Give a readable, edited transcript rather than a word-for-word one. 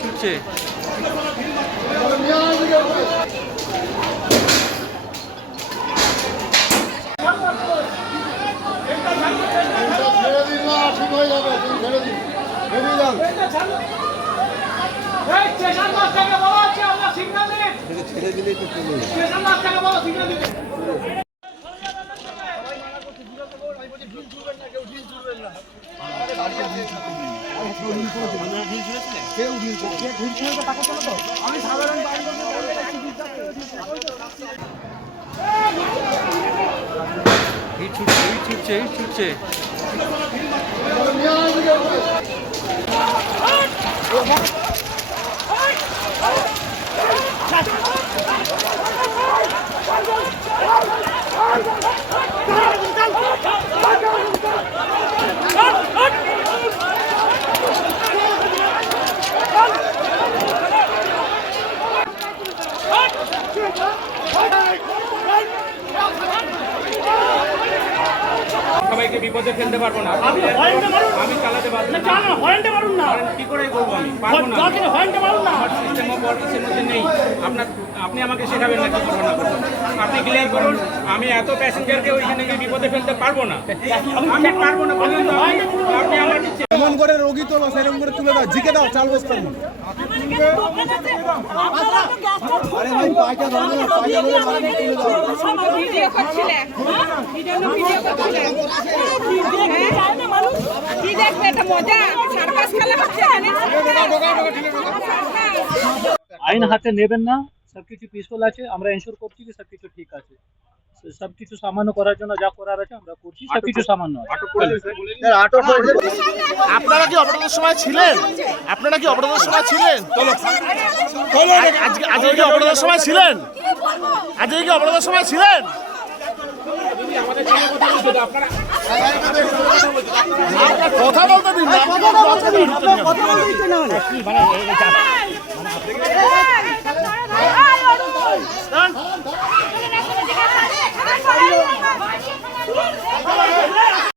ছুটছে ছেড়ে দিলেই তো আমি সাধারণ ছুটছে সবাইকে বিপদে ফেলতে পারবো না। আমি চালাতে পারবো না। কি করে করবো? আমি পারবো না। আমার সিস্টেম অফ ওয়ার্কসের মধ্যে নেই। আপনি আমাকে শেখাবেন না কি করবো না করবো। আপনি ক্লিয়ার করুন। আমি এত প্যাসেঞ্জারকে ওইখানে গিয়ে বিপদে ফেলতে পারবো না। আমি পারবো না বলুন তো। আপনি আমার এমন করে রোগী তোলো, সেরকম করে তুলে দাও, জিকে দাও, চাল বস্তার মধ্যে। আরে ভাই পায়টা ধরো না, পায়টা ধরে মারা তুলে দাও। ভিডিও করছিলে, ভিডিও করছিলে। কি দেখবে, এটা মজা, সার্কাস খেলা হচ্ছে এখানে। আইন হাতে নেবেন না, সবকিছু পিসফুল আছে, আমরা এনশিওর করছি যে সবকিছু ঠিক আছে। সবকিছু সামান্য করার জন্য যা করার আছে আমরা করছি, সবকিছু সামান্য আছে। আপনারা কি অপরাধের সময় ছিলেন? আপনারা কি অপরাধের সময় ছিলেন? আজকে কি অপরাধের সময় ছিলেন? আজকে কি অপরাধের সময় ছিলেন? কথা বলতে দিন না।